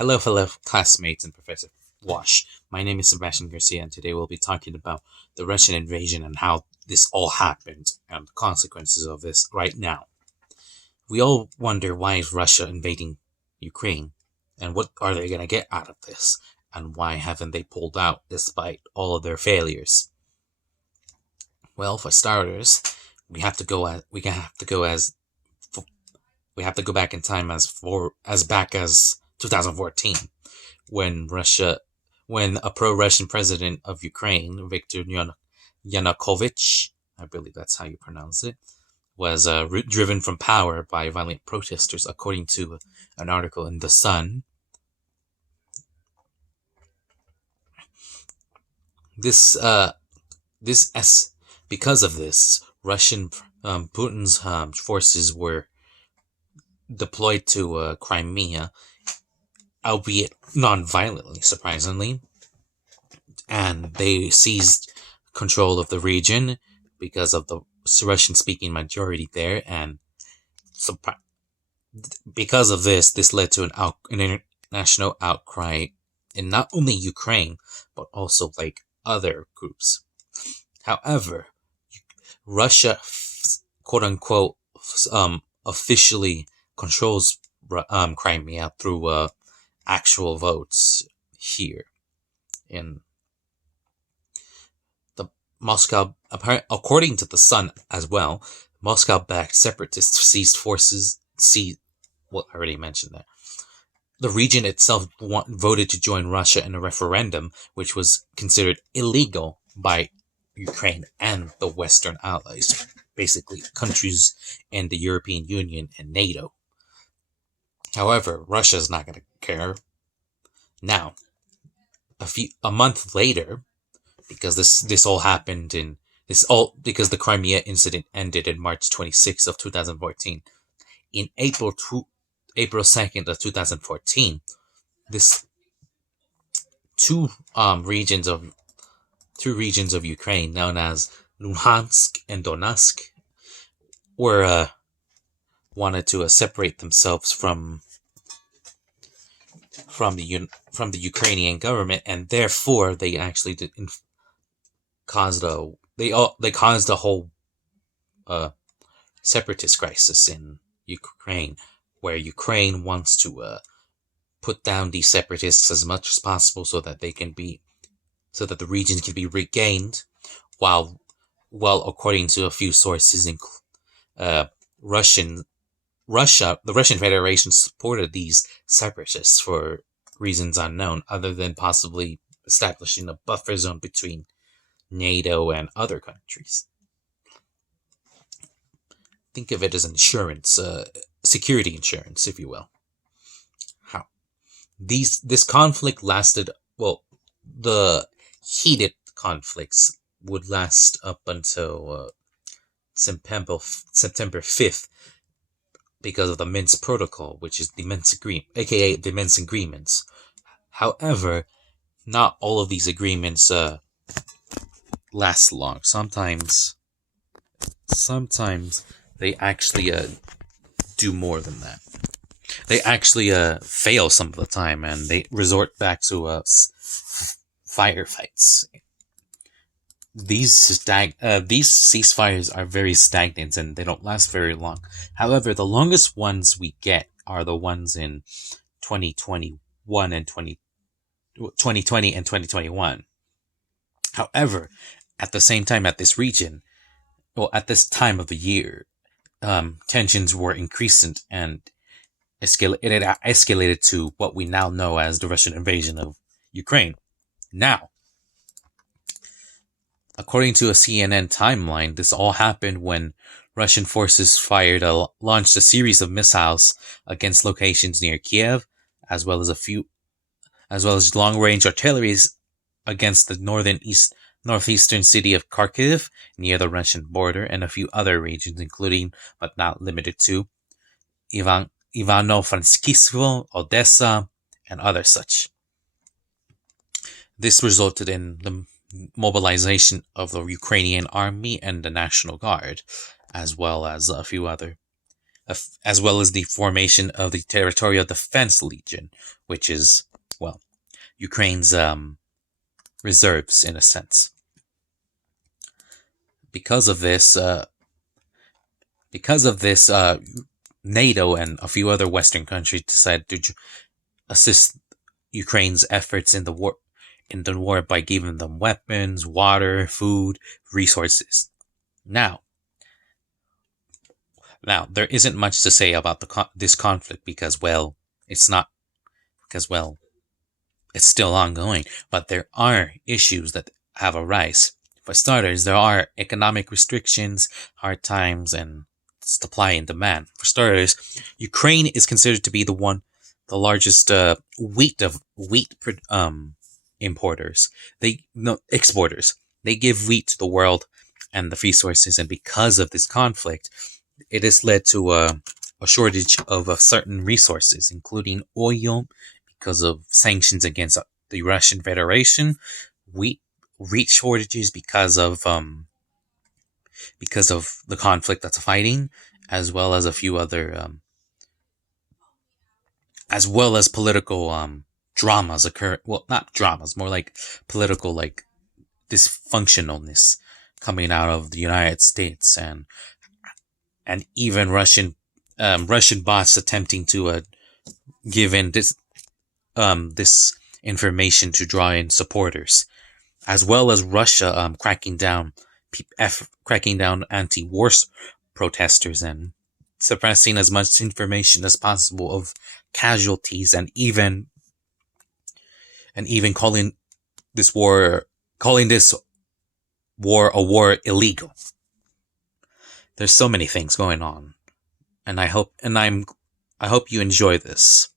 Hello, classmates and Professor Wash. My name is Sebastian Garcia, and today we'll be talking about the Russian invasion and how this all happened and the consequences of this right now. We all wonder why is Russia invading Ukraine, and what are they going to get out of this, and why haven't they pulled out despite all of their failures? Well, for starters, we have to go back in time as back as 2014, when a pro-Russian president of Ukraine, Viktor Yanukovych, I believe that's how you pronounce it, was driven from power by violent protesters, according to an article in The Sun. Because of this, Putin's forces were deployed to Crimea, albeit non-violently, surprisingly, and they seized control of the region because of the Russian-speaking majority there, and because of this led to an international outcry in not only Ukraine, but also other groups. However, Russia, quote-unquote, officially controls Crimea through actual votes here in the Moscow. According to The Sun as well, Moscow-backed separatists I already mentioned that. The region itself voted to join Russia in a referendum, which was considered illegal by Ukraine and the Western allies, basically countries in the European Union and NATO. However, Russia's not going to care. Now, a month later, because this all happened because the Crimea incident ended in March 26th of 2014. In April 2nd of 2014, this two regions of Ukraine, known as Luhansk and Donetsk, were wanted to separate themselves from the Ukrainian government, and therefore they actually caused a whole separatist crisis in Ukraine, where Ukraine wants to put down these separatists as much as possible so that the region can be regained, while according to a few sources, the Russian Federation supported these separatists for reasons unknown, other than possibly establishing a buffer zone between NATO and other countries. Think of it as insurance, security insurance, if you will. How this conflict lasted? Well, the heated conflicts would last up until September 5th, because of the Minsk Protocol, which is the Minsk Agreement, aka the Minsk Agreements. However, not all of these agreements last long. Sometimes they actually do more than that. They actually fail some of the time, and they resort back to firefights. These ceasefires are very stagnant, and they don't last very long. However, the longest ones we get are the ones in 2021 and 2020 and 2021. However, at the same time, at this time of the year, tensions were increasing, and it escalated to what we now know as the Russian invasion of Ukraine. Now, according to a CNN timeline, this all happened when Russian forces launched a series of missiles against locations near Kiev, as well as long-range artillery against the northeastern city of Kharkiv near the Russian border, and a few other regions, including but not limited to Ivano-Frankivsk, Odessa, and other such. This resulted in the mobilization of the Ukrainian army and the National Guard, as well as a few other as well as the formation of the Territorial Defense Legion, which is, well, Ukraine's reserves in a sense. Because of this, NATO and a few other Western countries decided to assist Ukraine's efforts in the war by giving them weapons, water, food, resources. Now there isn't much to say about this conflict because, well, it's still ongoing, but there are issues that have arisen. For starters, there are economic restrictions, hard times, and supply and demand. For starters, Ukraine is considered to be the largest wheat exporters. They give wheat to the world and the resources, and because of this conflict, it has led to a shortage of certain resources, including oil, because of sanctions against the Russian Federation, wheat shortages because of the conflict that's fighting, as well as a few other as well as political dramas occur. Well, not dramas, more like political dysfunctionalness coming out of the United States, and even Russian bots attempting to give in this information to draw in supporters, as well as Russia cracking down anti-war protesters and suppressing as much information as possible of casualties, and even calling this war a war illegal. There's so many things going on, and I hope you enjoy this.